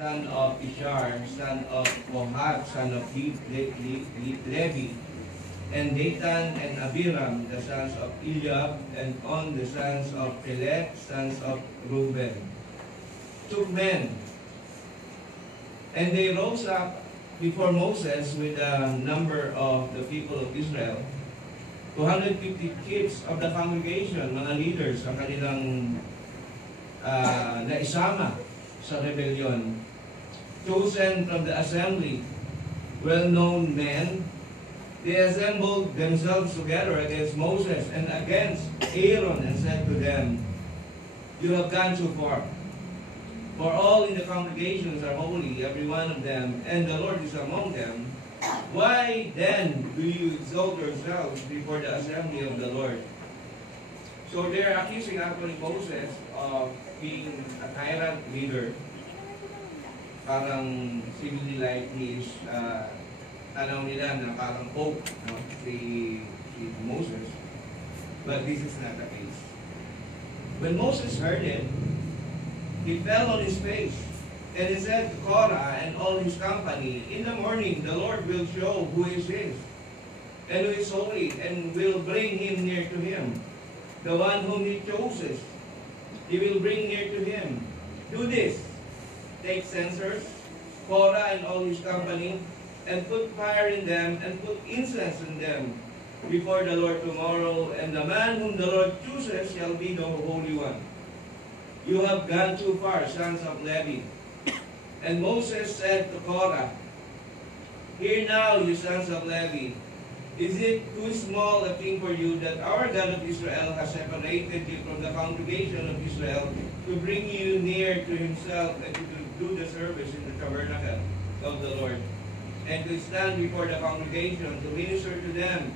son of Ishar, son of Kohath, son of Levi, and Dathan and Abiram, the sons of Eliab, and On, the sons of Pelet, sons of Reuben, took men. And they rose up before Moses with a number of the people of Israel, 250 chiefs of the congregation, mga leaders, ang kanilang naisama sa rebellion, chosen from the assembly, well-known men. They assembled themselves together against Moses and against Aaron and said to them, "You have gone too far. For all in the congregations are holy, every one of them, and the Lord is among them. Why then do you exalt yourselves before the assembly of the Lord?" So they're accusing actually Moses of being a tyrant leader. Parang seemingly like he is tanaw nila na parang pope, no? si Moses. But this is not the case. When Moses heard it, he fell on his face. And he said to Korah and all his company, "In the morning the Lord will show who is his, and who is holy, and will bring him near to him. The one whom he chooses, he will bring near to him. Do this. Take censers, Korah and all his company, and put fire in them, and put incense in them before the Lord tomorrow, and the man whom the Lord chooses shall be the Holy One. You have gone too far, sons of Levi." And Moses said to Korah, "Hear now, you sons of Levi, is it too small a thing for you that our God of Israel has separated you from the congregation of Israel to bring you near to himself and to do the service in the tabernacle of the Lord, and to stand before the congregation to minister to them,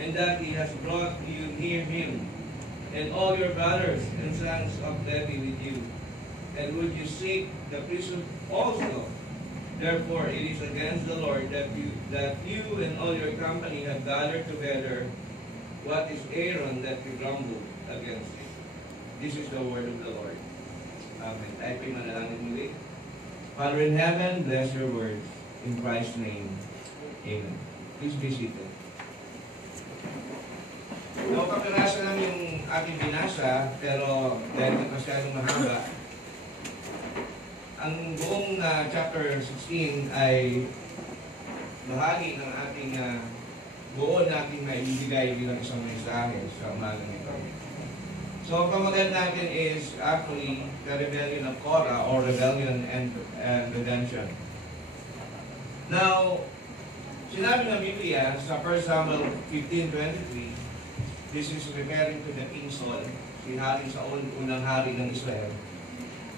and that he has brought you near him, and all your brothers and sons of Levi with you? And would you seek the priesthood also? Therefore it is against the Lord that you and all your company have gathered together. What is Aaron that you grumble against it?" This is the word of the Lord. Amen. Tayo po'y manalangin muli. Father in heaven, bless your words. In Christ's name, amen. Please be seated. Kapirasa lang yung ating binasa, pero dahil masyadong mahaba, ang buong chapter 16 ay bahagi ng ating buo natin na ibigay bilang isang mensahe sa umagang ito. So, ang pamagat natin is actually the rebellion of Korah, or rebellion and redemption. Now, sinabi ng Biblia sa 1 Samuel 15:23, this is referring to the King Saul, si Hari Saul, unang hari ng Israel.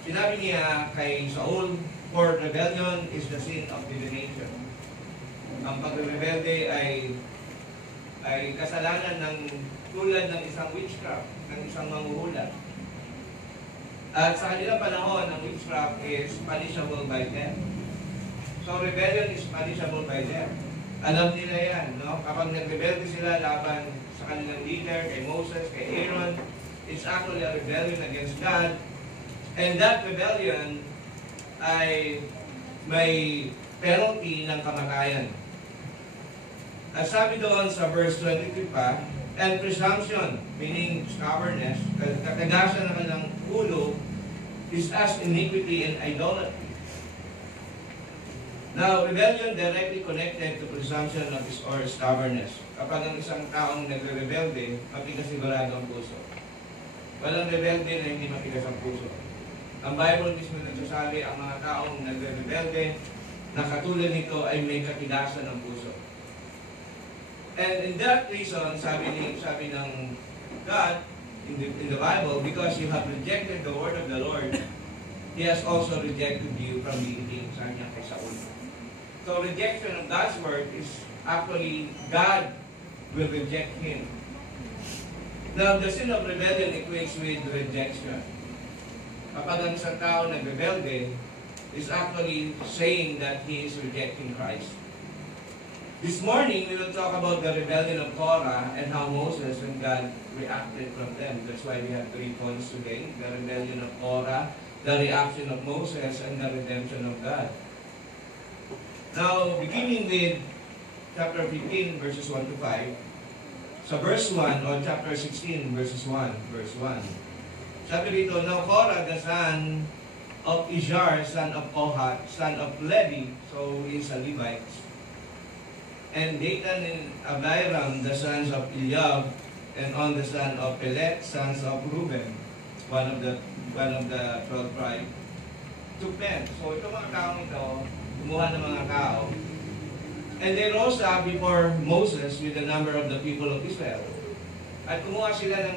Sinabi niya kay Saul, "For rebellion is the sin of divination." Ang pagrebelde ay kasalanan ng tulad ng isang witchcraft, ng isang manghuhula. At sa kanilang panahon, ang witchcraft is punishable by death. So rebellion is punishable by death. Alam nila yan, no? Kapag nagrebelde sila laban sa kanilang leader, kay Moses, kay Aaron, it's actually a rebellion against God. And that rebellion ay may penalty ng kamatayan. At sabi doon sa verse 23 pa, "And presumption," meaning stubbornness, katagasan ng kanilang ulo, "is as iniquity and idolatry." Now, rebellion directly connected to presumption of or stubbornness. Kapag ang isang taong nagre-rebelde, matigas sigurado ang puso. Walang rebelde na hindi matigas ang puso. Ang Bible mismo nagsasabi, ang mga taong nagre-rebelde na katulad nito ay may katigasan ng puso. And in that reason, sabi ng God in the Bible, because you have rejected the word of the Lord, He has also rejected you from being king. Sabi niya kay Saul. So rejection of God's word is actually God will reject him. Now, the sin of rebellion equates with rejection. Kapag ang isang tao nagrebelde, is actually saying that he is rejecting Christ. This morning, we will talk about the rebellion of Korah and how Moses and God reacted from them. That's why we have 3 points today. The rebellion of Korah, the reaction of Moses and the redemption of God. Now, beginning with chapter 15, verses 1 to 5, sa verse 1, or chapter 16, verses 1, verse 1, sabi dito, now Korah, the son of Izhar, son of Kohath, son of Levi, so he's a Levite, and Dathan and Abiram, the sons of Eliab, and on the son of Pelet, sons of Reuben, one of the 12 tribes, took men. So itong mga taong ito, kumuha ng mga tao, and they rose up before Moses with the number of the people of Israel. At kumuha sila ng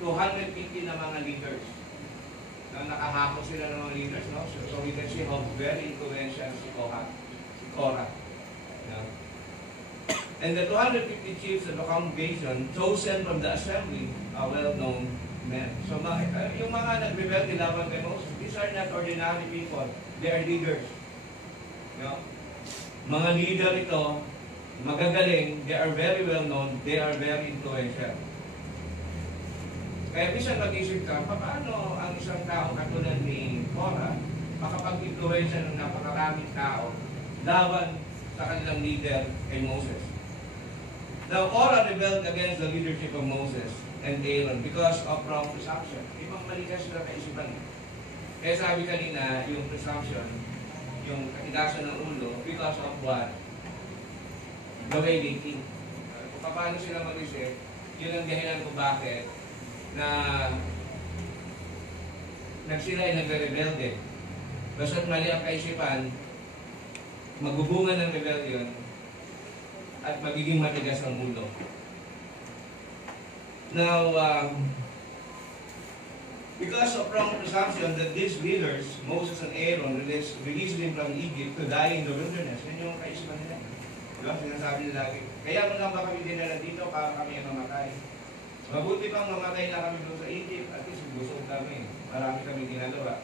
250 na mga leaders. Na nakahakot sila ng mga leaders, no? So we can see how very influential si Korah. Yeah. And the 250 chiefs of the congregation, chosen from the assembly, are well-known men. So yung mga nag-rebel laban kay Moses, these are not ordinary people. They are leaders. You know? Mga leader ito, magagaling, they are very well-known, they are very influential. Kaya minsan mag-isip ka, paano ang isang tao katulad ni Korah makapag-influensya ng napakaraming tao laban sa kanilang leader kay Moses? Now, Korah rebelled against the leadership of Moses and Aaron because of wrong presumption. Ibang mali kasi sila kaisipan. Kaya sabi kanina, yung presumption, yung katigasan ng ulo, because of what? The way they think. Kung paano sila mag-isip, yun ang dahilan kung bakit na sila ay nagre-rebelde. Basta't mali ang kaisipan, magbubunga ng rebellion at magiging matigas ang ulo. Now, because of wrong presumption that these leaders, Moses and Aaron, released them from Egypt to die in the wilderness. Yan yung kaisipan nila. Diba? Sinasabi nila lagi, kaya mo lang ba kami dinala dito para kami ang mamatay? Mabuti pang mamatay na kami doon sa Egypt, at least busog kami. Marami kami ginagawa.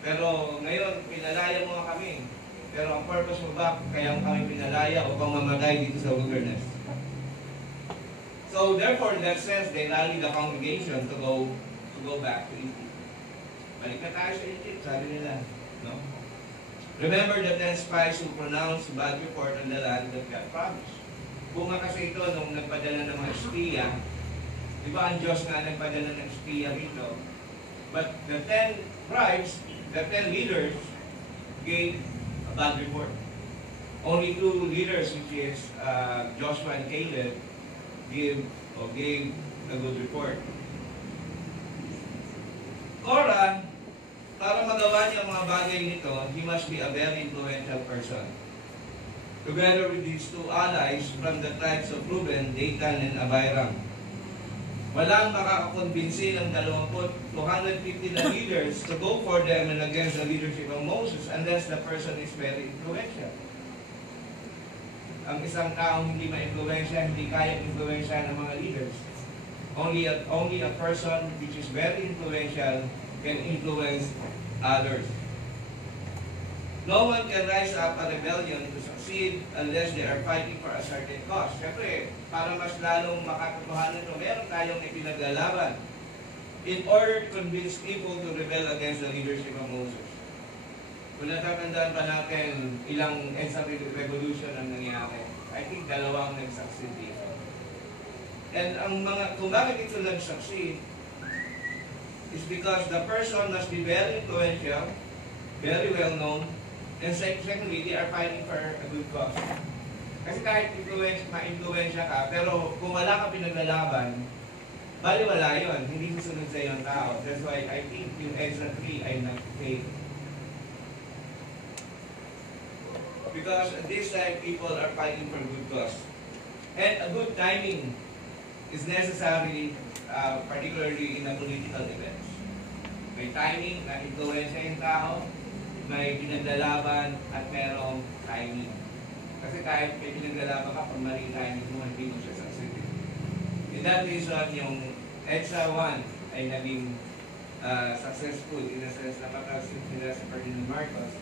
Pero ngayon, pinalaya mo kami. Pero ang purpose mo ba, kaya kami pinalaya upang mamatay dito sa wilderness? So therefore, in that sense, they rallied the congregation to go back to Egypt. Balik na tayo sa Egypt, sabi nila. No? Remember the 10 spies who pronounced bad report on the land that God promised. Bunga kasi ito nung nagpadala ng mga espiya. Di ba ang Diyos nga nagpadala ng espiya rito? But the 10 tribes, the 10 leaders, gave a bad report. Only 2 leaders, which is Joshua and Caleb, gave a good report. Korah, para magawa niya ang mga bagay nito, he must be a very influential person. Together with these 2 allies from the tribes of Reuben, Dathan, and Abiram. Walang makakakonbinsi ng 250 na leaders to go for them and against the leadership of Moses unless the person is very influential. Ang isang taong hindi ma-influensya, hindi kaya influensya ng mga leaders. Only a person which is very influential can influence others. No one can rise up a rebellion to succeed unless they are fighting for a certain cause. Siyempre, para mas lalong makatotohanan ito, meron tayong ipinaglalaban in order to convince people to rebel against the leadership of Moses. Kung natatandaan pa natin ilang EDSA revolution ang nangyari, I think 2 nag-succeed dito. And kung bakit ito nag-succeed is because the person must be very influential, very well known, and secondly, they are fighting for a good cause. Kasi kahit ma-influensya ka, pero kung wala ka pinaglalaban, baliwala yun, hindi susunod sa iyong tao. That's why I think yung EDSA 3 ay nag-fail. Because this time, people are fighting for good cause. And a good timing is necessary, particularly in a political event. May timing na influensya yung tao, may pinaglalaban, at merong timing. Kasi kahit may pinaglalaban ka, pag mali timing mo, hindi mo siya succeed. In that reason, yung EDSA 1 ay naging successful in a sense na pagkasin sila sa Ferdinand Marcos.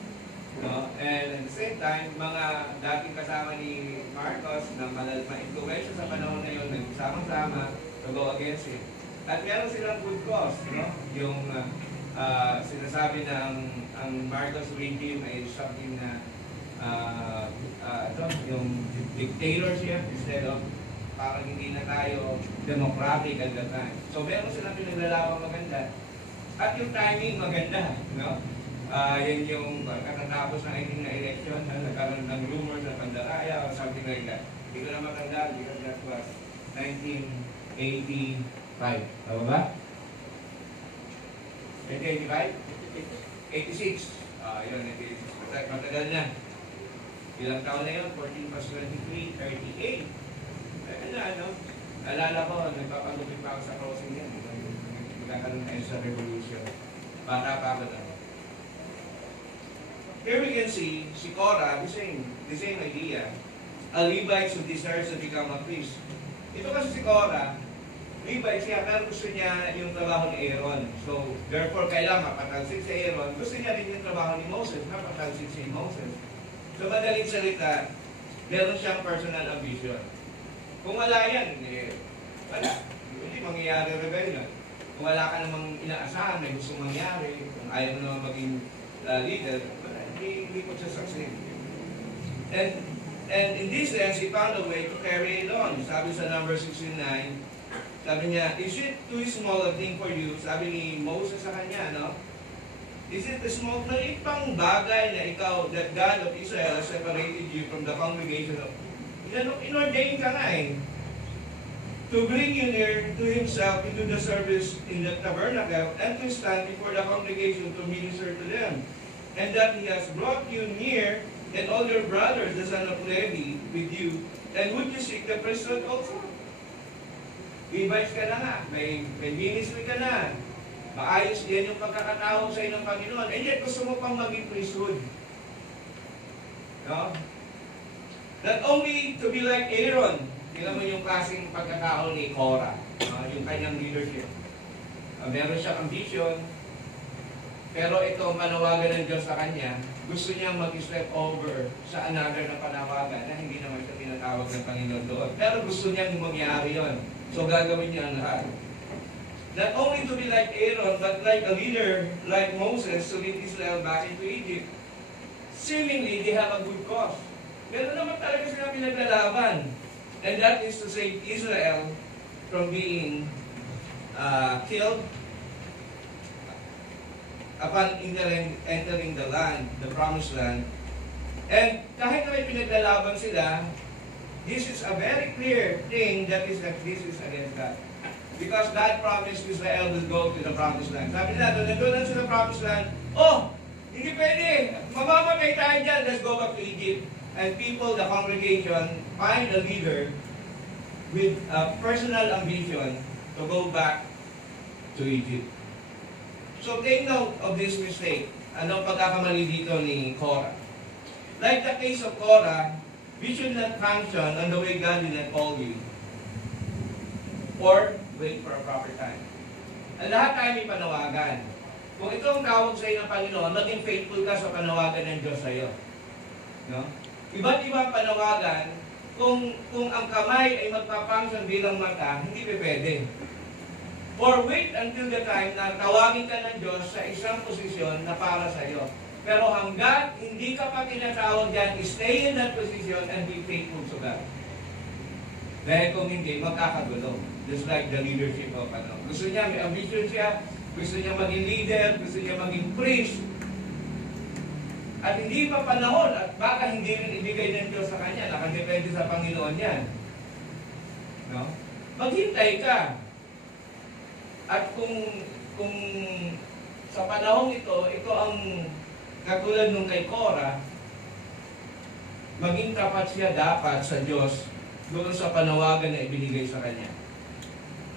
No? And at the same time, mga dating kasama ni Marcos na ma-influensya sa panahon na yun, nagsama-sama to go against it. At meron silang good cause, no? Yung sinasabi na ang Marcos regime ay something na yung dictatorship instead of parang hindi na tayo democratic at that time. So meron silang pinaglalawang maganda. At yung timing maganda, no? Yan yung katatapos ng ating na election, nagkaroon ng rumors na pandaraya or something like that. Hindi ko na matanda because that was 1985. Tama ba? 1985? 86. Yun, 86. Matagal na. Ilang taon na yun? 14 plus 23, 38. Ano? Alala ko, nagpapagupit pa ako sa crossing yan. Magkakaroon tayo sa revolution. Bata pa ako na. Here we can see, si Korah, the same idea. A Levite who desires to become a priest. Ito kasi si Korah, Levite siya, pero gusto niya yung trabaho ni Aaron. So, therefore, kailangan mapatalsik si Aaron. Gusto niya rin yung trabaho ni Moses, mapatalsik si Moses. So, madaling salita, meron siyang personal ambition. Kung wala yan, wala. Hindi mangyayari rebellion. Kung wala ka namang inaasahan na gusto mangyari, kung ayaw mo naman maging leader, wala, hindi mo siya succeed. And in this sense, he found a way to carry it on. Sabi sa number 69, sabi niya, is it too small a thing for you? Sabi ni Moses sa kanya, no? Is it a small, maliit pang bagay na ikaw, that God of Israel separated you from the congregation of, inordain ka nga eh, to bring you near to Himself into the service in the tabernacle and to stand before the congregation to minister to them. And that He has brought you near and all your brothers, the son of Levi, with you, and would you seek the priesthood also? Levites ka na nga, may ministry ka na, maayos yan yung pagkakatawag sa inyo ng Panginoon, and yet gusto mo pang maging priesthood. No? Not only to be like Aaron, tingnan mo yung klaseng pagkatao ni Korah, yung kanyang leadership. Meron siyang ambition, pero ito ang panawagan ng Diyos sa kanya, gusto niya mag-step over sa another na panawagan na hindi naman siya tinatawag ng Panginoon doon. Pero gusto niyang mangyari yon. So gagawin niya ang lahat. Not only to be like Aaron, but like a leader like Moses to lead Israel back into Egypt. Seemingly, they have a good cause. Meron naman talaga sila pinaglalaban. And that is to save Israel from being killed upon entering the land, the promised land. And kahit na may pinaglalaban sila, this is a very clear thing that this is against God. Because God promised Israel will go to the promised land. Sabi nila, doon nandun sa promised land, hindi pwede, mamamatay tayo dyan, let's go back to Egypt. And people, the congregation, find a leader with a personal ambition to go back to Egypt. So take note of this mistake. Anong pagkakamali dito ni Korah? Like the case of Korah, we should not function on the way God did not call you. Or wait for a proper time. Ang lahat tayo may panawagan. Kung ito ang tawag sa iyo ng Panginoon, maging faithful ka sa panawagan ng Diyos sa iyo. No? Iba't ibang panawagan, kung ang kamay ay magpapangsyon bilang mata, hindi pwede. Or wait until the time na tawagin ka ng Diyos sa isang posisyon na para sa iyo. Pero hanggat hindi ka pa tinatawag dyan, stay in that position and be faithful to God. Dahil kung hindi, magkakagulo. Just like the leadership of gusto niya, may ambition siya, gusto niya maging leader, gusto niya maging priest, at hindi pa panahon, at baka hindi rin ibigay ng Diyos sa kanya, nakadepende sa Panginoon yan. No? Maghintay ka. At kung sa panahong ito ang katulad nung kay Korah, maging tapat siya dapat sa Diyos doon sa panawagan na ibinigay sa kanya.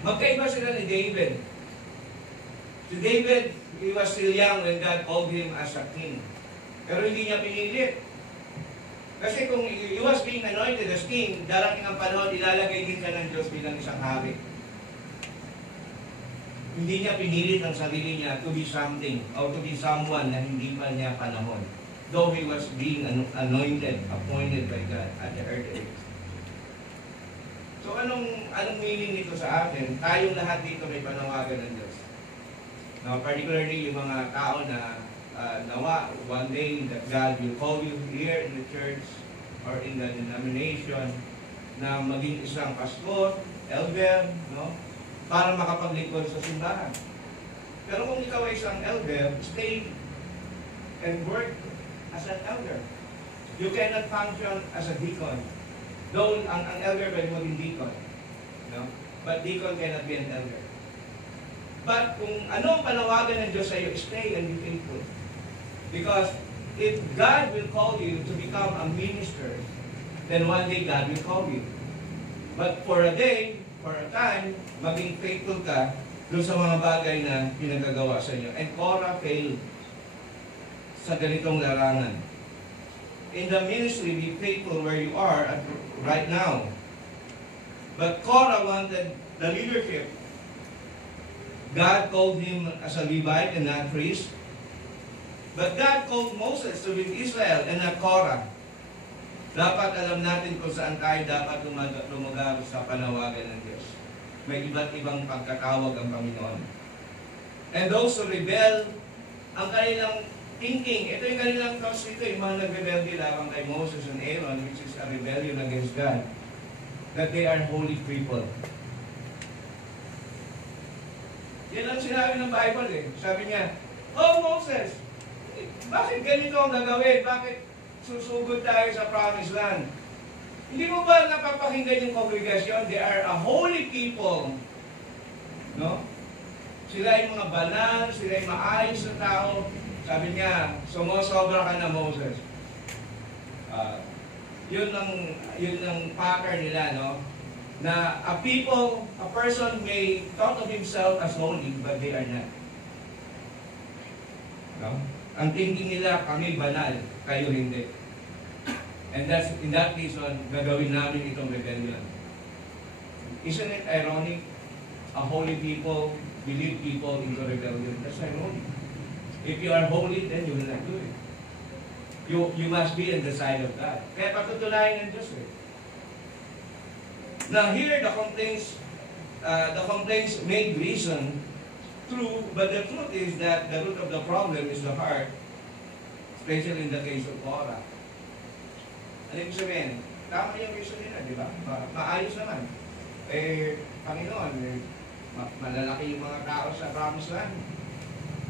Magkaiba sila ni David. Si David, he was still young when God called him as a king. Pero hindi niya pinilit. Kasi kung he was being anointed as king, darating ang panahon, ilalagay din siya ng Diyos bilang isang hari. Hindi niya pinilit ang sarili niya to be something or to be someone na hindi pa niya panahon. Though he was being anointed, appointed by God at the earth age. So anong meaning nito sa atin? Tayong lahat dito may panawagan ng Diyos. Now, particularly yung mga tao na nawa, one day that God will call you here in the church or in the denomination na maging isang pastor, elder, no? Para makapaglingkod sa simbahan. Pero kung ikaw ay isang elder, stay and work as an elder. You cannot function as a deacon. Though ang elder pwede maging deacon. No? But deacon cannot be an elder. But kung ano ang panawagan ng Diyos sa iyo, stay and be faithful. Because if God will call you to become a minister, then one day God will call you. But for a day, for a time, maging faithful ka doon sa mga bagay na pinagagawa sa inyo. And Korah failed sa ganitong larangan. In the ministry, be faithful where you are at right now. But Korah wanted the leadership. God called him as a Levite and not priest. But God called Moses to lead Israel and not Korah. Dapat alam natin kung saan tayo dapat lumagar sa panawagan ng Diyos. May iba't ibang pagkatawag ang Panginoon. And those who rebel, ang kanilang thinking, ito yung kanilang thoughts ito, yung mga nag-rebelde labang kay Moses and Aaron, which is a rebellion against God, that they are holy people. Yan ang sinabi ng Bible eh. Sabi niya, oh Moses, bakit ganito ang gagawin? Bakit susugod tayo sa promised land? Hindi mo ba napapakinggan yung kongregasyon? They are a holy people. No? Sila yung mga banal, sila yung maayos na tao. Sabi niya, sumusobra ka na Moses. Yun ang pattern nila, no? Na a person may thought of himself as holy, but they are not. No? Ang thinking nila, kami banal, kayo hindi. And that's, in that reason, gagawin namin itong rebellion. Isn't it ironic? A holy people, believe people into rebellion. That's ironic. If you are holy, then you will not do it. You must be on the side of God. Kaya patutunayan ng Diyos eh. Now here the complaints made reason true, but the truth is that the root of the problem is the heart, especially in the case of Korah. Ano ibig sabihin? Tama yung reason nila, di ba? Maayos naman. Panginoon, malalaki yung mga tao sa promised land.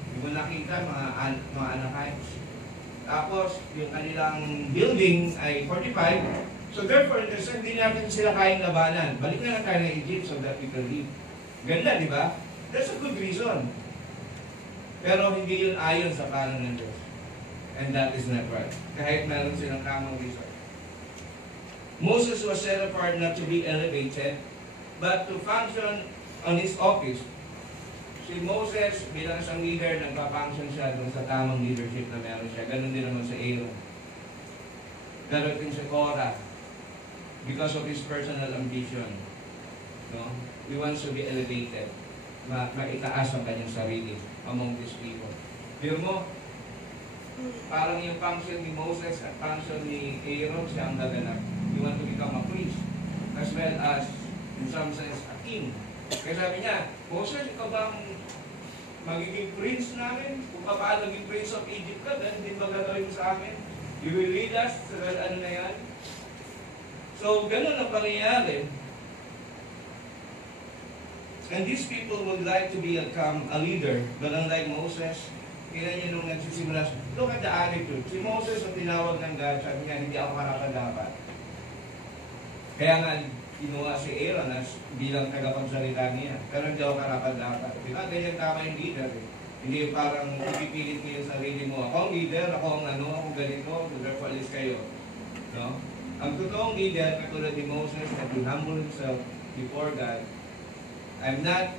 Hindi mo nakita mga Anakites. Tapos, yung kanilang building ay 45. So therefore, hindi natin sila kayang labanan. Balik na lang tayo ng Egypt so that we can live. Ganda, di ba? That's a good reason. Pero hindi yun ayon sa plano ng Diyos. And that is not right. Kahit meron silang tamang reason. Moses was set apart not to be elevated, but to function on his office. Si Moses, bilang isang leader, nagpa-function siya dun sa tamang leadership na meron siya. Ganun din naman sa Aaron. Ganun din sa Korah. Because of his personal ambition. No? He wants to be elevated. Maitaas ang kanyang sarili among these people. Pero mo, parang yung function ni Moses at function ni Aaron, siya ang gaganap. You want to become a priest. As well as, in some sense, a king. Kaya sabi niya, Moses, ikaw bang magiging prince namin? Kung paano maging prince of Egypt ka, then hindi magagawin mo sa amin? You will lead us sa ano na yan? So, ganun ang pangyayari. And these people would like to become a leader, but unlike Moses, kailan niya nung nagsisimula, look at the attitude. Si Moses, ang tinawag ng God, sabi niya, hindi ako karapat-dapat. Kaya nga, kinuha si Aaron as bilang tagapagsalita niya. Pero hindi ako karapat-dapat. Diba? Ganyan tama yung leader. Hindi parang ipipilit niyo yung sarili mo. Ako ang leader, ako ganito, therefore alis kayo. No? Ang totoong leader, katulad ni Moses, that he humble himself before God, I'm not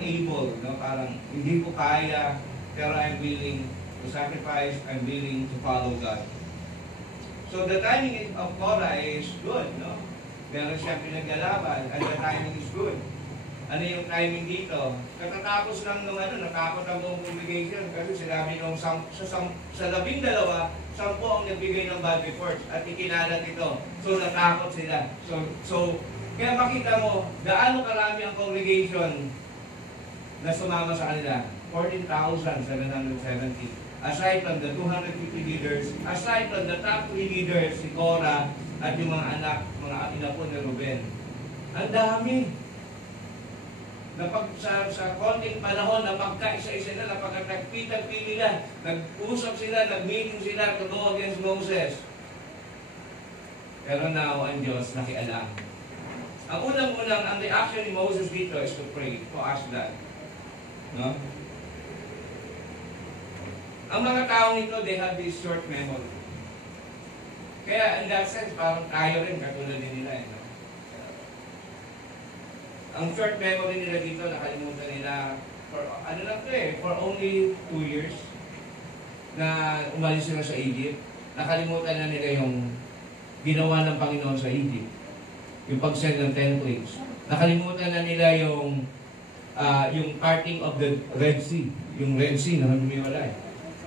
able, no? Parang hindi ko kaya, pero I'm willing to sacrifice, I'm willing to follow God. So the timing of Korah is good, no? Meron siyang pinaglalaban, and the timing is good. Ano yung timing dito? Katatapos lang nung natakot ang buong congregation kasi sinabi nung sa 12, 10 ang nagbigay ng bad reports at ikinalat ito. So natakot sila. So kaya makita mo, gaano karami ang congregation na sumama sa kanila. 14,770. Aside from the 250 leaders, aside from the top 3 leaders, si Korah at yung mga anak, mga inapo ni Ruben. Ang dami. Sa konting panahon na pagkaisa-isa na, napagkatagpi-tagpi nila, nag-usap sila, nag-meeting sila to go against Moses. Pero now, ang Diyos nakialam. Ang unang-unang, ang reaction ni Moses dito is to pray, to ask God. No? Ang mga taong ito, they have this short memory. Kaya in that sense, parang tayo rin, katulad din nila. No? Ang short memory nila dito, nakalimutan nila, for only 2 years, na umalis sila sa Egypt. Nakalimutan na nila yung ginawa ng Panginoon sa Egypt. Yung pag-send ng 10 plagues. Nakalimutan na nila yung parting of the Red Sea. Yung Red Sea na humiwalay.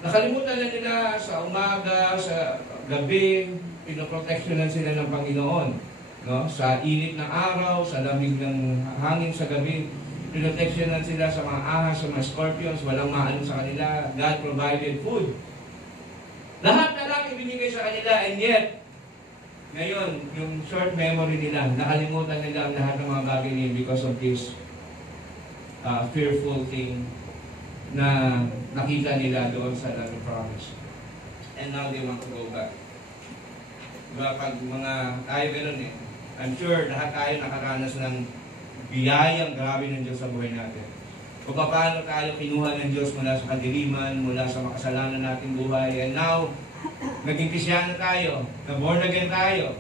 Nakalimutan na nila sa umaga, sa gabi, pinoproteksyonan sila ng Panginoon. No? Sa init ng araw, sa lamig ng hangin sa gabi, pinoteksyonan sila sa mga ahas, sa mga scorpions, walang maano sa kanila. God provided food. Lahat na lang ibinigay sa kanila, and yet, ngayon, yung short memory nila, nakalimutan nila ang lahat ng mga bagay nila because of this fearful thing na nakita nila doon sa land of promise. And now they want to go back. Diba, pag mga tayo gano'n eh, I'm sure lahat tayo nakaranas ng biyayang grabe ng Diyos sa buhay natin. Kung paano tayo kinuha ng Diyos mula sa kadiliman, mula sa makasalanan nating buhay, and now, naging Krisyano tayo, na-born again tayo.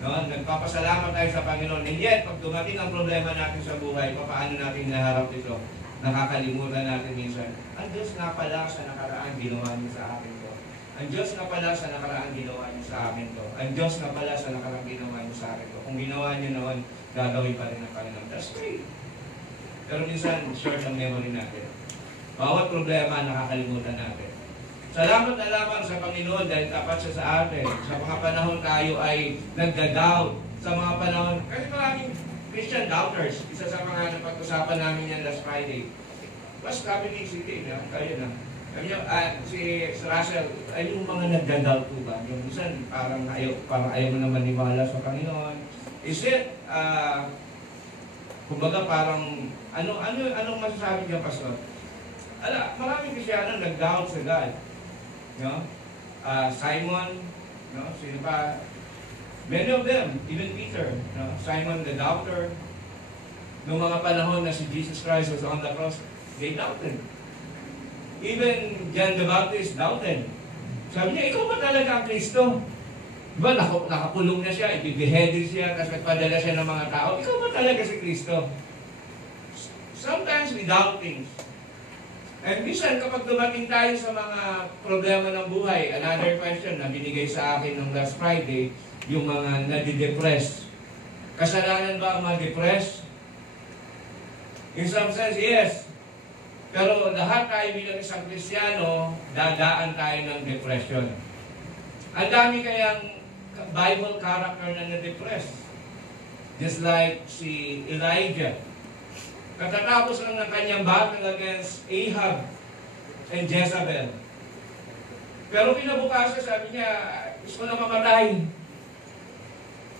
No? Nagpapasalamat tayo sa Panginoon. And yet, pag dumating ang problema natin sa buhay, paano natin naharap ito? Nakakalimutan natin minsan, ang Diyos nga pala sa nakaraan ginawa niyo sa akin to. Ang Diyos nga pala sa nakaraan ginawa niyo sa akin to. Ang Diyos nga pala sa nakaraan ginawa niyo sa akin to. Kung ginawa niyo noon, gagawin pa rin ng Panginoon. That's great. Pero minsan, short ang memory natin. Bawat problema, nakakalimutan natin. Salamat na lamang sa Panginoon dahil tapat siya sa atin. Sa mga panahon tayo ay nagda-doubt. Sa mga panahon, kasi maraming Christian doubters. Isa sa mga napag-usapan namin yan last Friday. Mas kami ni City, kayo na. Kami si Russell, ay yung mga nagda-doubt po ba? Yung minsan, parang ayaw mo naman maniwala sa Panginoon. Is it, kumbaga parang, anong masasabi niya, Pastor? Maraming Krisyano nag-doubt sa God. No? Simon, no? Sino pa? Many of them, even Peter, no? Simon the doubter. Noong mga panahon na si Jesus Christ was on the cross, they doubted. Even John the Baptist doubted. Sabi niya, ikaw ba talaga ang Kristo? Diba, nakakulong na siya, ibibeheaded siya, tapos nagpadala siya ng mga tao. Ikaw ba talaga si Kristo? Sometimes we doubt things. And minsan, kapag dumating tayo sa mga problema ng buhay, another question na binigay sa akin nung last Friday, yung mga nadidepress. Kasalanan ba ang ma-depress? In some sense, yes. Pero lahat tayo bilang isang Kristiyano, dadaan tayo ng depression. Ang dami kayang Bible character na na-depress. Just like si Elijah. Katatapos lang ng kanyang battle against Ahab and Jezebel. Pero kinabukasan, sabi niya, gusto na mamatay.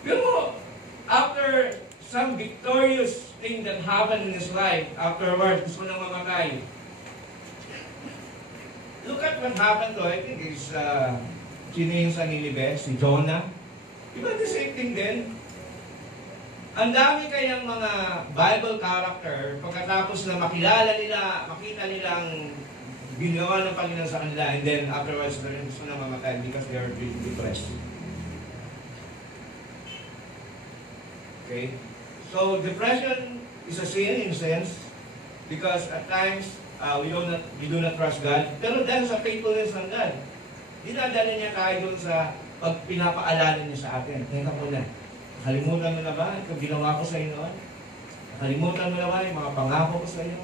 Pero after some victorious thing that happened in his life, afterwards, gusto na mamatay. Look at what happened to, I think, is sino yung sa Nineveh, si Jonah. Diba the same thing din? Ang dami kayang mga Bible character, pagkatapos na makilala nila, makita nila ang ginawa ng Panginoon sa kanila, and then afterwards, gusto na mamatay because they are really depressed. Okay? So, depression is a sin in a sense, because at times, we do not trust God. Pero dahil sa faithfulness ng God, dinadala niya tayo doon sa pag pinapaalala niya sa atin. Teka muna. Nakalimutan mo na ba kung ginawa ko sa iyo noon? Nakalimutan mo na ba yung mga pangako ko sa iyo?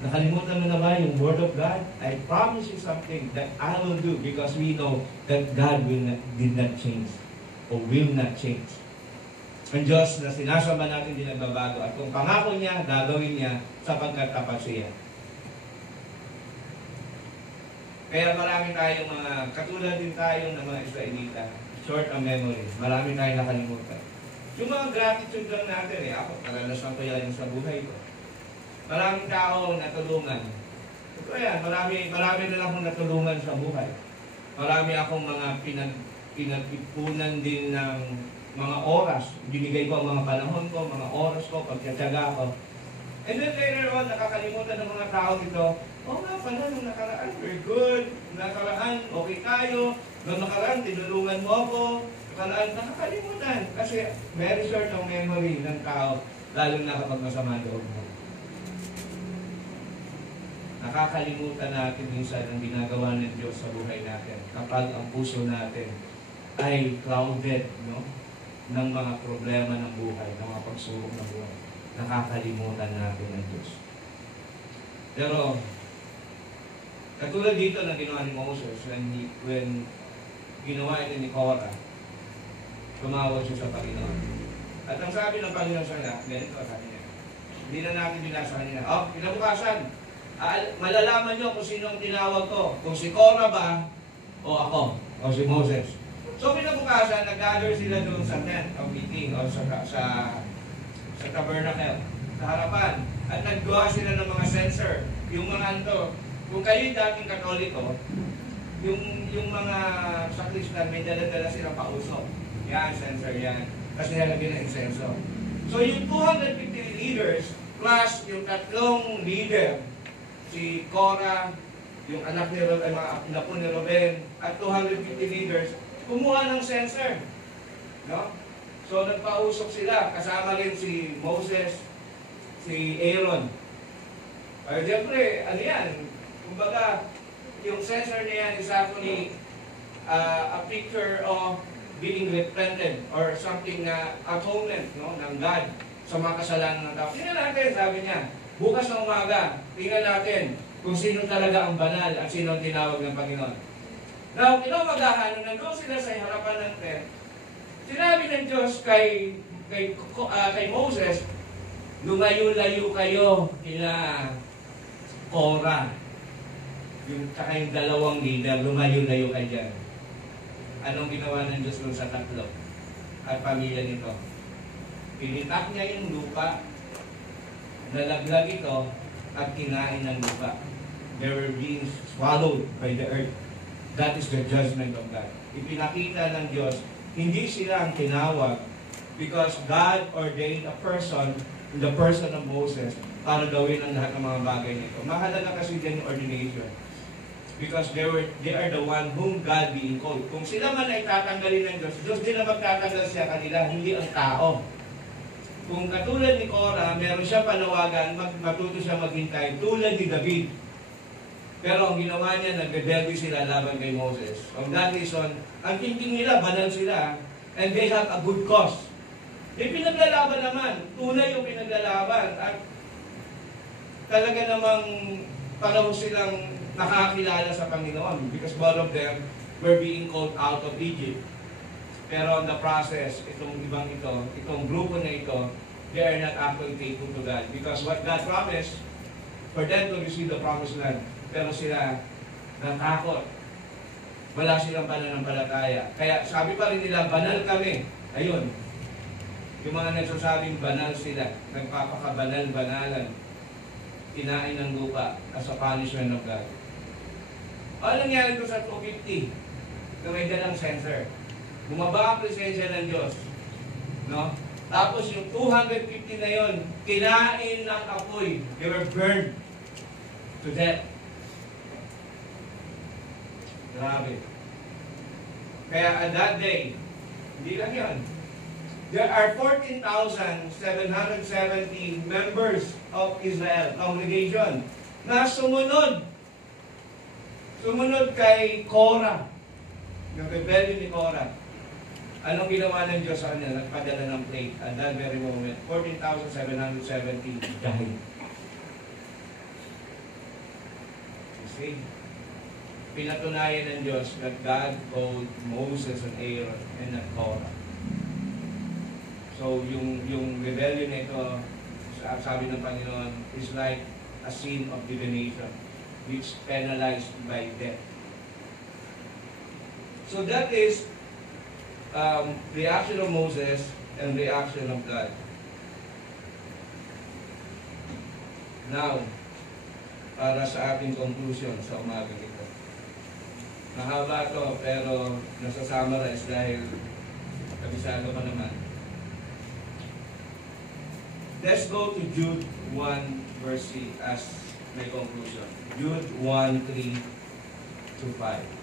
Nakalimutan mo na ba yung Word of God? I promise you something that I will do because we know that God did not change or will not change. Ang Diyos na sinasamba natin din nagbabago. At kung pangako niya, gagawin niya sapagkat tapat siya. Kaya marami tayong katulad din tayong ng mga Israelita, short ang memory. Marami tayong nakalimutan. Yung mga gratitude lang natin ako, karanasan ko yan sa buhay ko. Maraming tao natulungan. Ito yan, marami na lang akong natulungan sa buhay. Marami akong mga pinagpipunan din ng mga oras. Binigay ko ang mga panahon ko, mga oras ko, pagtsatsaga ko. And then later on, nakakalimutan ng mga tao dito, nga pala, nung nakaraan, we're good. Nakaraan, okay tayo. Nung nakaraan, tinulungan mo ako. Nakaraan, nakakalimutan. Kasi very short ang memory ng tao, lalo na kapag masama loob mo. Nakakalimutan natin minsan ang ginagawa ng Diyos sa buhay natin kapag ang puso natin ay clouded, no? Ng mga problema ng buhay, ng mga pagsubok ng buhay. Nakakalimutan natin ng Diyos. Pero, katulad dito na ginawa ni Moses, when ginawa ito ni Korah, tumawag siya sa Panginoon. At ang sabi ng Panginoon sa kanya, ganito sabi niya, hindi na natin binasa kanina, kinabukasan, malalaman niyo kung sino ang tinawag ko, kung si Korah ba, o ako, o si Moses. So kinabukasan, nag-gather sila doon sa tent of meeting, o sa tabernacle, sa harapan. At naggawa sila ng mga censer. Yung mga ito, kung kayo'y dating Katoliko, yung mga sakristan, may dala-dala silang pausok. Yan, censer yan. Kasi nilagyan ng insenso. So yung 250 leaders, plus yung tatlong leader, si Korah, yung anak ni Ruben, mga apo ni Ruben, at 250 leaders, kumuha ng censer. No? So nagpausok sila, kasama rin si Moses, si Aaron. Ay, siyempre, ano yan? Kumbaga, yung censer niya yan is actually a picture of being repented or something na atonement, no, ng God sa mga kasalanan ng tao. Tingnan natin, sabi niya, bukas ng umaga, tingnan natin kung sino talaga ang banal at sino ang tinawag ng Panginoon. Now, kinamagahan, nung nandun sila sa harapan ng tent, sinabi ng Diyos kay Moses, lumayo-layo kayo kina Korah. Tsaka yung dalawang leader, lumayo-layo kayo dyan. Anong ginawa ng Diyos dun sa tatlo at pamilya nito? Pinitak niya yung lupa, nalaglag ito, at kinain ng lupa. They were being swallowed by the earth. That is the judgment of God. Ipinakita ng Diyos, hindi sila ang tinawag because God ordained a person, in the person of Moses, para gawin ang lahat ng mga bagay nito. Mahalaga kasi dyan yung ordination. Because they are the one whom God being called. Kung sila man ay tatanggalin ng Diyos, Diyos din na magtatanggal siya kanila, hindi ang tao. Kung katulad ni Korah, meron siya panawagan, matuto siya maghintay, tulad ni David. Pero ang ginawa niya, nag-rebelde sila laban kay Moses. On that reason, ang thinking nila, banal sila, and they have a good cause. Pinaglalaban naman, tunay yung pinaglalaban, at talaga namang parang silang nakakilala sa Panginoon because both of them were being called out of Egypt. Pero on the process, itong grupo na ito, they are not actually faithful to God because what God promised for them to receive the promised land. Pero sila natakot. Wala silang pananampalataya. Kaya sabi pa rin nila, banal kami. Ayun. Yung mga nagsasabing banal sila, nagpapakabanal-banalan, kinain ng lupa as a punishment of God. Ano nangyari ko sa 250? Na may dalang censer. Bumaba ang presensya ng Diyos. No? Tapos yung 250 na yon, kinain ng apoy. They were burned to death. Grabe. Kaya on that day, hindi lang yun. There are 14,770 members of Israel, congregation, na sumunod kay Korah, yung rebellion ni Korah. Anong ginawa ng Diyos sa kanya? Nagpadala ng plague at that very moment. 14,770 died. You see? Pinatunayan ng Diyos that God called Moses and Aaron and not Korah. So So, yung rebellion na ito, sabi ng Panginoon, is like a sin of divination, which penalized by death. So that is reaction of Moses and reaction of God. Now, para sa ating conclusion sa umaga ito. Mahaba ito, pero nasa-summarize dahil kabisado pa naman. Let's go to Jude 1 verse 3 as my conclusion. Jude 1, 3 to 5.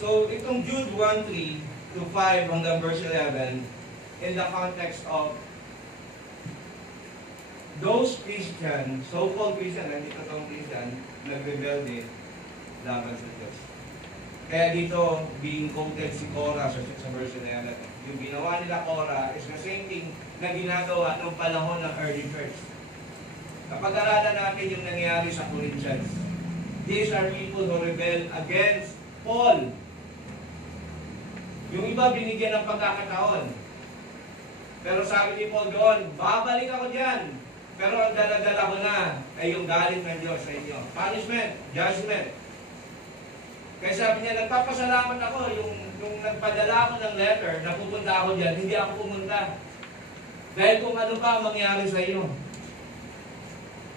So, itong Jude 1, 3 to 5 hanggang verse 11, in the context of those Christian, so-called Christian, hindi totoong Christian, nag-rebelde laban sa Diyos. Kaya dito, being quoted si Korah sa verse 11. Yung ginawa nila Korah is the same thing na ginagawa noong panahon ng early church. Kapag-aralan natin yung nangyari sa Corinthians. These are people who rebel against Paul. Yung iba binigyan ng pagkakataon. Pero sabi ni Paul doon, babalik ako dyan. Pero ang dala-dala ko na ay yung galit ng Diyos sa inyo. Punishment, judgment. Kaya sabi niya, nagpapasalamat ako, yung nagpadala ko ng letter, na pupunta ako dyan, hindi ako pumunta. Dahil kung ano pa mangyari sa iyo.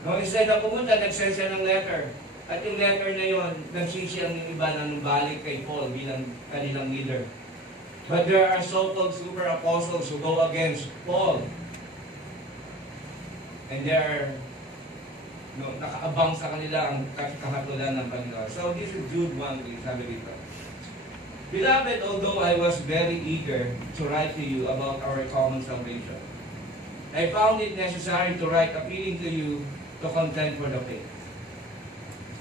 No, instead na pumunta, nagsend siya ng letter. At yung letter na yon, nagsisiyang yung iba na nubalik kay Paul bilang kanilang leader. But there are so-called super apostles who go against Paul. And they are nakaabang sa kanila ang kahatulan ng Panginoon. So this is Jude 1, sabi dito. Beloved, although I was very eager to write to you about our common salvation, I found it necessary to write appealing to you to contend for the faith.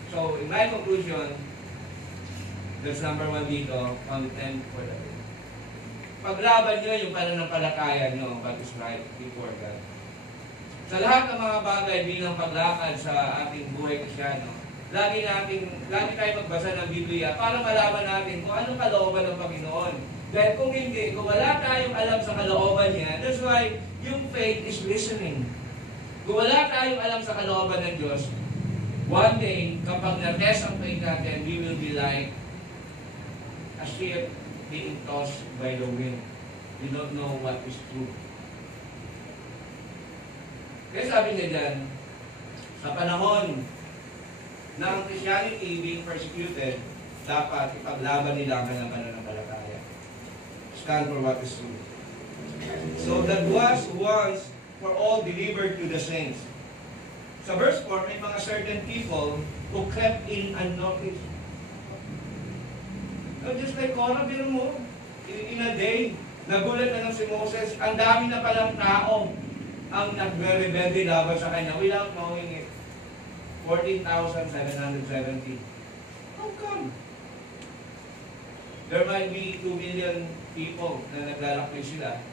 So in my conclusion, that's number 1 dito, contend for the faith. Paglaban nyo yung pananampalataya nyo, what is right before God. Sa lahat ng mga bagay bilang paglakad sa ating buhay Kristyano, lagi tayo magbasa ng Biblia para malaman natin kung anong kalooban ng Panginoon. Dahil kung hindi, kung wala tayong alam sa kalooban niya, that's why yung faith is listening. Kung wala tayong alam sa kalooban ng Diyos, one day, kapag na-test ang faith natin, we will be like a ship being tossed by the wind. We don't know what is true. Kaya sabi niya dyan, sa panahon ng Christianity being persecuted, dapat ipaglaban nila ang kanilang pananampalataya. Stand for what is true. So that was once for all delivered to the saints. Sa verse 4, may mga certain people who crept in unnoticed. Just like Korah, biro mo, in a day, nagulat na lang si Moses, ang dami na palang tao ang nagre-rebelde laban sa kanya without knowing it. 14,770. How come? There might be 2 million people na naglalakbay sila.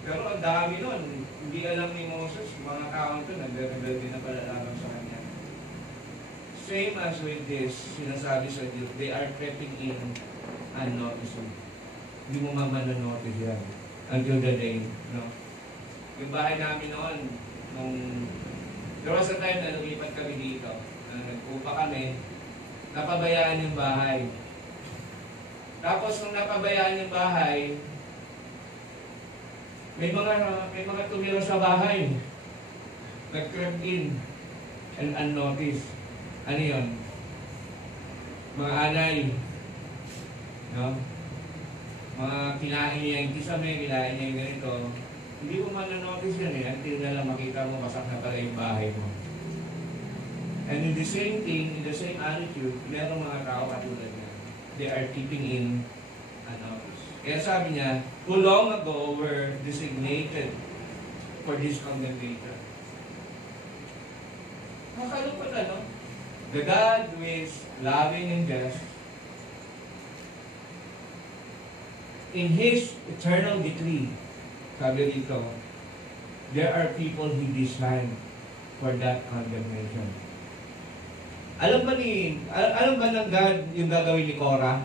Pero ang dami nun. Hindi alam ni Moses, mga kaon ito, nagre-rebelde na pala laban sa kanya. Same as with this, sinasabi sa Diyos, they are creeping in unnoticed. Hindi mo mamanonotice yan until the day, no? Yung bahay namin noon, there was a time na lumipat kami dito, nag-upa kami, napabayaan yung bahay. Tapos nung napabayaan yung bahay, may mga tumira sa bahay. Nag-creep in and unnoticed. Ano yun? Mga anay. No? Mga kinain niya yung kisame, kinain niya yung ganito. Hindi mo man-notice yan until na lang makita mo masak na pala yung bahay mo. And in the same thing, in the same attitude, merong mga tao katulad niya. They are keeping in unnoticed. Kaya sabi niya, who long ago were designated for this condemnation. Makalungkot ano? The God who is loving and just, in His eternal decree, sabi dito, there are people He designed for that condemnation. Alam ba ng God yung gagawin ni Korah?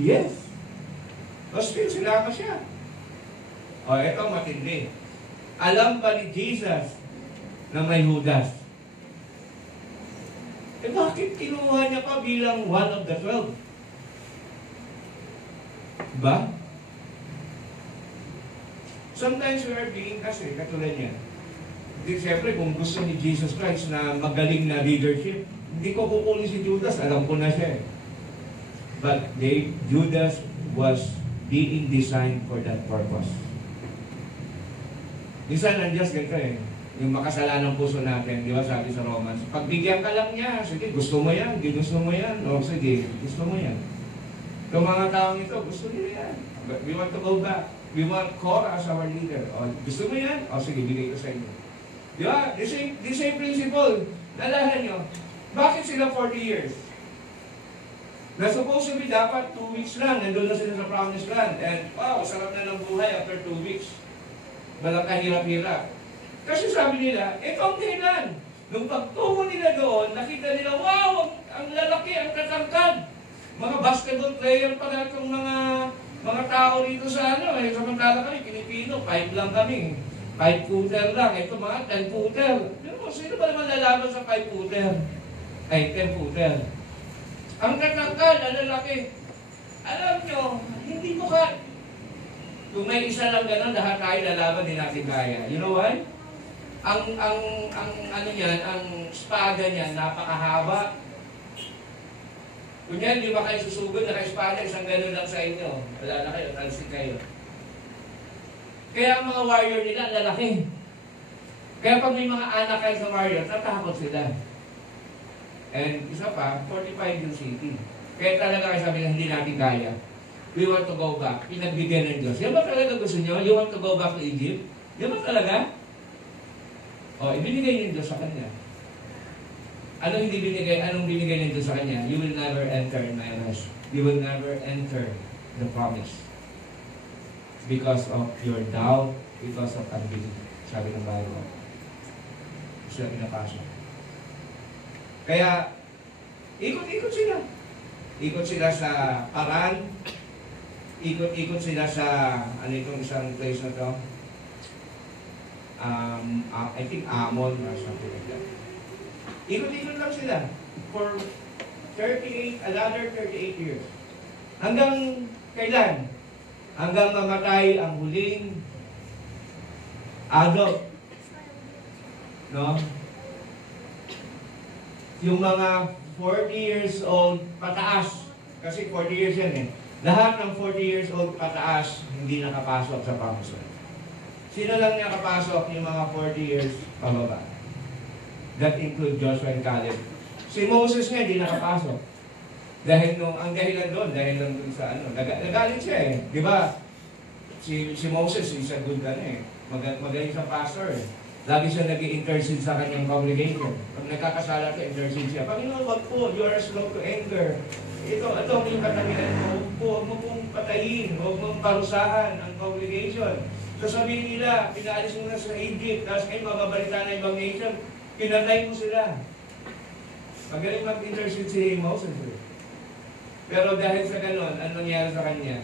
Yes. O still, sinama siya. O, eto matindi. Alam ba ni Jesus na may Judas? Eh bakit kinuha niya pa bilang one of the 12? Diba? Sometimes we are being kasi, katulad niya. Di siyempre, kung gusto ni Jesus Christ na magaling na leadership, hindi ko kukunin si Judas, alam ko na siya eh. But Judas was being designed for that purpose. Minsan nandiyan ganito eh, yung makasalanang puso natin, di ba sabi sa Romans, pagbigyan ka lang niya, sige, gusto mo yan, gusto mo yan, o sige, gusto mo yan. Itong mga taong ito, gusto nila yan. But we want to go back. We want Cora as our leader. O, gusto mo yan? O sige, bigay ko sa inyo. Di ba? The same principle. Nalahan nyo, bakit sila 40 years? Na supposed to be dapat 2 weeks lang, nandun na sila sa promised land. And wow, sarap na ng buhay after 2 weeks. Walang kahirap-hirap. Kasi sabi nila, ito ang tingnan. Nung pagtungo nila doon, nakita nila, wow, ang lalaki, ang tatangkad. Mga basketball player pala itong mga tao dito sa samantala kami, Pilipino, 5 lang kami. 5-footer lang. Ito mga 10-footer. Pero sino ba naman lalaban sa 5-footer? Ay, 10-footer. Ang tatangkad, ang lalaki. Alam nyo, hindi mo ka... Kung may isa lang gano'n, lahat tayo lalaban, din natin kaya. You know why? Ang espada niyan, napakahaba. Kunya, di ba kayo susugod, naka-espada, isang gano'n lang sa inyo. Wala na kayo, talsik kayo. Kaya ang mga warrior nila, lalaki. Kaya pag may mga anak kayo sa warrior, tatakot sila. And isa pa, 45 yung city. Kaya talaga kayo sabi na hindi natin kaya. We want to go back. Pinagbigyan ng Diyos. Yan ba talaga gusto nyo? You want to go back to Egypt? Yan ba talaga? O, ibinigay ng Diyos sa kanya. Anong binigay ng Diyos sa kanya? You will never enter in my rest. You will never enter the promise. Because of your doubt, because of unbelief. Sabi ng Bible. Sila pinapasok. Kaya, ikot-ikot sila. Ikot sila sa Paran. Ikot-ikot sila sa, itong isang place na to? I think Amon or something like that. Ikot-ikot lang sila. For another 38 years. Hanggang kailan? Hanggang mamatay ang huling adult. No? Yung mga 40 years old pataas, kasi 40 years yan eh. Lahat ng 40 years old pataas, hindi nakapasok sa promised land. Sino lang nakapasok? Yung mga 40 years pababa. That include Joshua and Caleb. Si Moses nga, hindi nakapasok. Dahil ang dahilan doon, dahil lang doon sa nagalit siya eh. Di ba? Si Moses, isa good magaling sa pastor eh. Lagi siya nag-i-intercede sa kanyang congregation. Pag nagkakasala siya, intercede siya. Panginoon, wag po, you are slow to anger. Ito yung katangian mo. Huwag mo pong patayin, huwag mong parusahan ang congregation. So sabihin nila, pinaalis mo na sa Egypt, tapos kayo mababalita na ibang nation, pinatay mo sila. Magaling mag-intercede si Moses. Pero dahil sa ganon, ano nangyari sa kanya?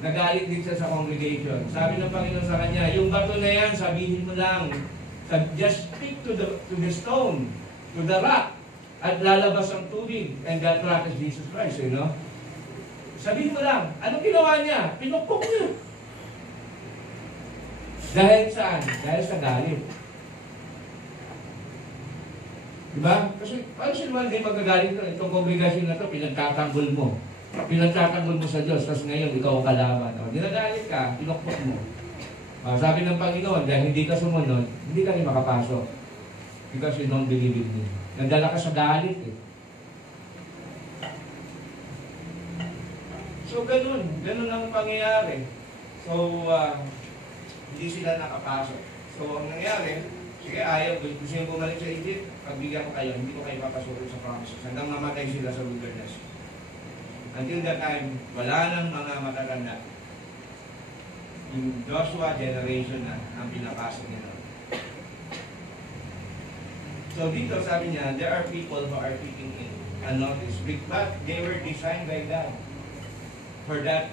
Nagalit din siya sa congregation. Sabi ng Panginoon sa kanya, yung bato na yan, sabihin mo lang, just speak to the stone, to the rock, at lalabas ang tubig. And that rock is Jesus Christ, you know? Sabihin mo lang, anong ginawa niya? Pinukpok niya. Dahil saan? Dahil sa galit. Diba? Kasi paano sila naman din magagalit ito? Itong kongregasyon na ito, pinagtatanggol mo. Pinagtatanggol mo sa Diyos, tapos ngayon ikaw ang kalaban. O, dinagalit ka, pinukpok mo. Sabi ng Panginoon, dahil hindi ka sumunod, hindi ka rin makapasok. Because you don't believe in me. Nagdala ka sa galit eh. So, ganun ang pangyayari. So, hindi sila nakapasok. So, ang nangyari, sige, ayaw, gusto yung bumalik sa Egypt, pagbigyan ko kayo, hindi ko kayo papasukin sa promises. Hanggang mamatay sila sa wilderness. Until that time, wala nang mga matatanda. Yung Joshua generation na ang pinapasok nila. So dito sabi niya, there are people who are taking in a notice, but they were designed by God. for that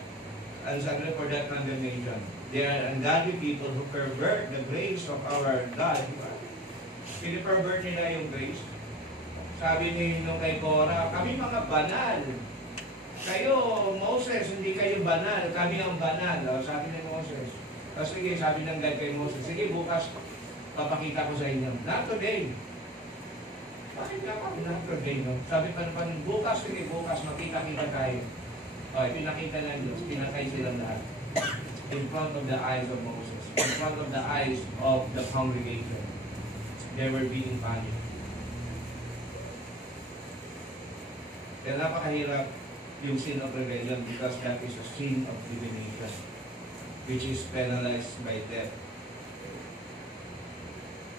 condemnation. They are ungodly people who pervert the grace of our God. Pinipervert nila yung grace. Sabi ni nung kay Korah, kami mga banal. Kayo, Moses, hindi kayo banal. Kami ang banal. O, sabi ni Moses. O sige, sabi ng God kay Moses, sige, bukas papakita ko sa inyo. Not today. Bakit ka kami not today, no? Sabi pa naman, bukas, sige, bukas, makita-kita tayo. O, pinakita ng Diyos, pinakay silang lahat. In front of the eyes of Moses. In front of the eyes of the congregation. They were being punished. Kaya napakahirap yung sin of rebellion because that is a sin of divination which is penalized by death.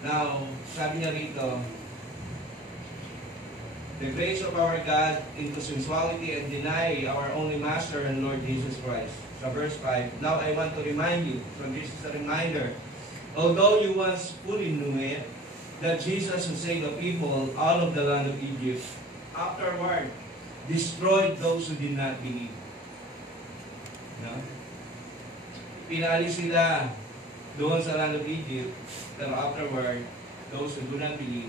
Now, sabi niya rito, the grace of our God into sensuality and deny our only Master and Lord Jesus Christ. Sa verse 5, now I want to remind you, so this is a reminder, although you once fully knew it, that Jesus who saved the people out of the land of Egypt, afterward, destroyed those who did not believe. No? Pinalis sila doon sa land of Egypt, pero afterward, those who do not believe,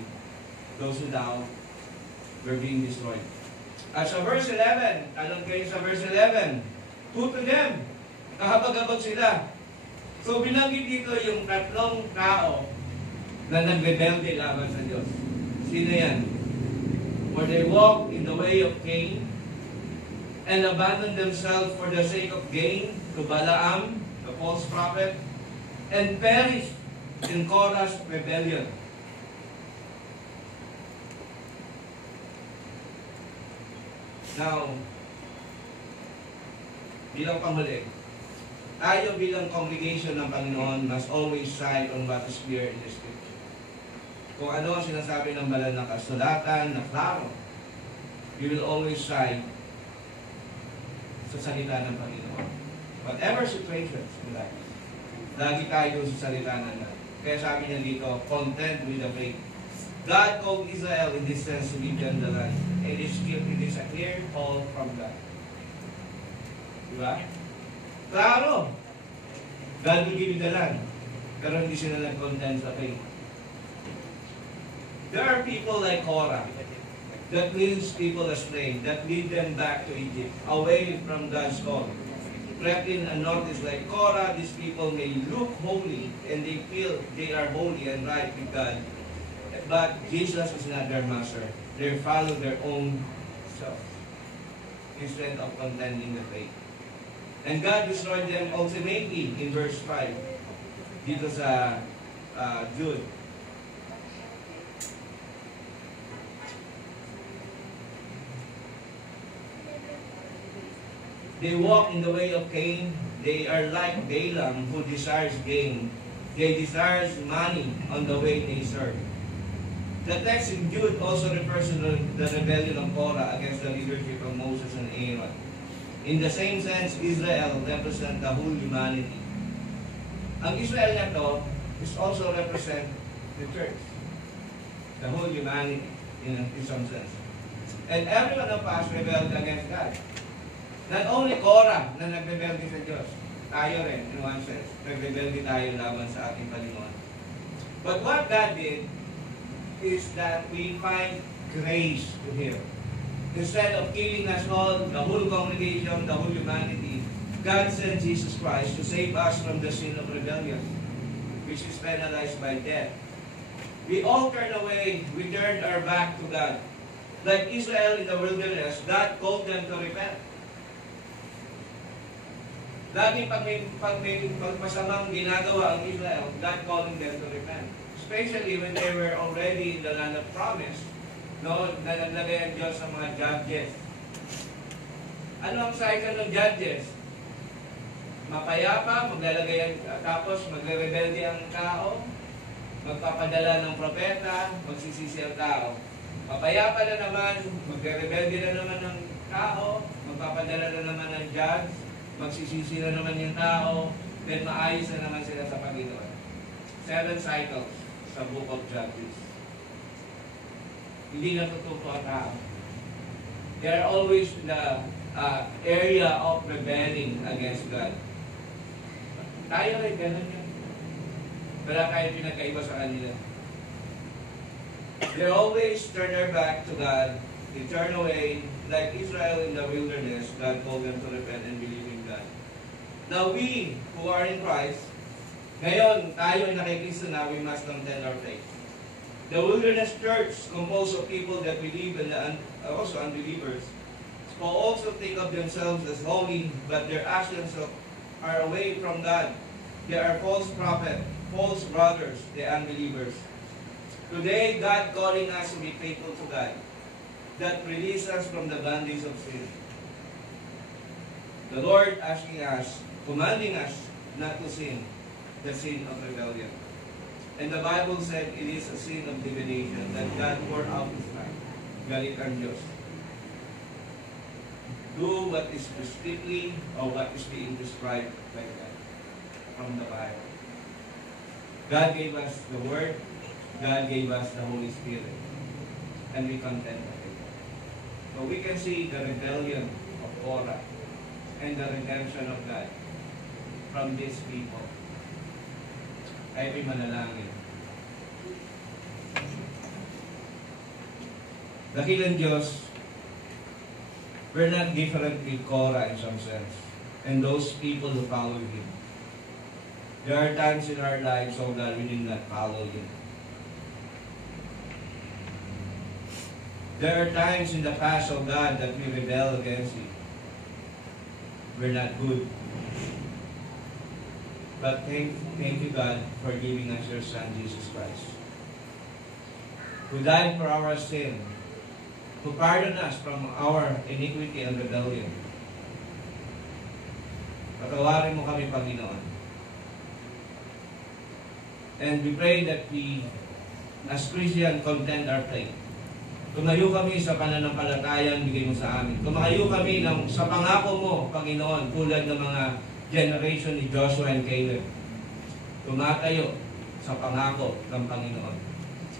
those who doubt, were being destroyed. At sa verse 11, alam kayo sa verse 11, who to them? Kahabag-habag sila. So binanggit dito yung tatlong tao na nagrebelde laban sa Diyos. Sino yan? For they walk in the way of Cain and abandon themselves for the sake of gain to Balaam, the false prophet, and perish in Korah's rebellion. Now, bilang panghuli, tayo bilang congregation ng Panginoon must always side on what is clear in the Scripture. Kung ano ang sinasabi ng banal na kasulatan na klaro, we will always side sa salita ng Panginoon. Whatever situations in life, lagi tayo sa salita ng God. Kaya sabi niya dito, content with the faith. God called Israel in this sense to be beyond the land. It is a clear call from God. Diba? Klaro! God will give you the land. Pero hindi sila nag-content sa faith. There are people like Korah that leads people astray, that lead them back to Egypt, away from God's call. Crept in and notice like Korah, these people may look holy and they feel they are holy and right with God. But Jesus is not their master. They follow their own self instead of contending the faith. And God destroyed them ultimately in verse 5 dito sa Jude. They walk in the way of Cain. They are like Balaam who desires gain. They desire money on the way they serve. The text in Jude also refers to the rebellion of Korah against the leadership of Moses and Aaron. In the same sense, Israel represents the whole humanity. Ang Israel na to is also represent the church. The whole humanity in some sense. And every one of us rebelled against God. Not only Korah na nagrebelde sa Diyos, tayo rin, in one sense, nagrebelde tayo laban sa ating Panginoon. But what God did is that we find grace to Him. Instead of killing us all, the whole congregation, the whole humanity, God sent Jesus Christ to save us from the sin of rebellion, which is penalized by death. We all turned away, we turned our back to God. Like Israel in the wilderness, God called them to repent. Lagi pag may masamang ginagawa ang Israel, God calling them to repent. Especially when they were already in the land of promise, no, na naglagay ang Diyos sa mga judges. Ano ang cycle ng judges? Mapayapa, maglalagay tapos magre-rebelde ang tao, magpapadala ng propeta, magsisisi ang tao. Mapayapa na naman, magre-rebelde na naman ng tao, magpapadala na naman ng judge, magsisisi na naman yung tao, then maayos na naman sila sa Panginoon. 7 cycles sa Book of Judges. Hindi natututo ang tao. They are always area of rebelling against God. Tayo rin, ganun yan. Wala tayong pinagkaiba sa kanila. They always turn their back to God. They turn away. Like Israel in the wilderness, God called them to repent and believe in God. Now we, who are in Christ, ngayon, tayo ay nakikristo na, we must contend our faith. The wilderness church, composed of people that believe and also unbelievers, will also think of themselves as holy, but their actions are away from God. They are false prophets, false brothers, the unbelievers. Today, God calling us to be faithful to God, that release us from the bondage of sin. The Lord asking us, commanding us not to sin, the sin of rebellion. And the Bible said it is a sin of divination that God poured out His life. Galit ang Diyos. Do what is strictly or what is being prescribed by God from the Bible. God gave us the Word. God gave us the Holy Spirit. And we contend with it. So we can see the rebellion of Korah and the redemption of God from these people. Ay manalangin. Dakilang Diyos, we're not different with Korah in some sense, and those people who follow Him. There are times in our lives, oh God, we did not follow You. There are times in the past, oh God, that we rebel against You. We're not good. But thank You, God, for giving us Your Son, Jesus Christ, who died for our sin, who pardoned us from our iniquity and rebellion. Patawarin mo kami, Panginoon. And we pray that we, as Christian, contend our faith. Tumayo kami sa pananampalatayang bigay mo sa amin. Tumayo kami sa pangako mo, Panginoon, tulad ng mga generation ni Joshua and Caleb. Tumatayo sa pangako ng Panginoon.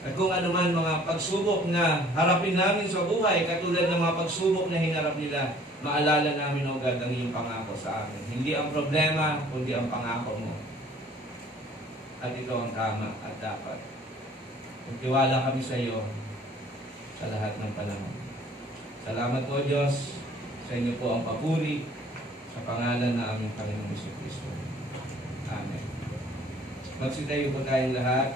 At kung ano man mga pagsubok na harapin namin sa buhay, katulad ng mga pagsubok na hinarap nila, maalala namin, O God, ang iyong pangako sa amin. Hindi ang problema, kundi ang pangako mo. At ito ang tama at dapat. Magtiwala kami sa iyo sa lahat ng panahon. Salamat po, Diyos. Sa inyo po ang papuri sa pangalan ng aming Panginoong Jesucristo. Amen. Magsitayo po tayong lahat.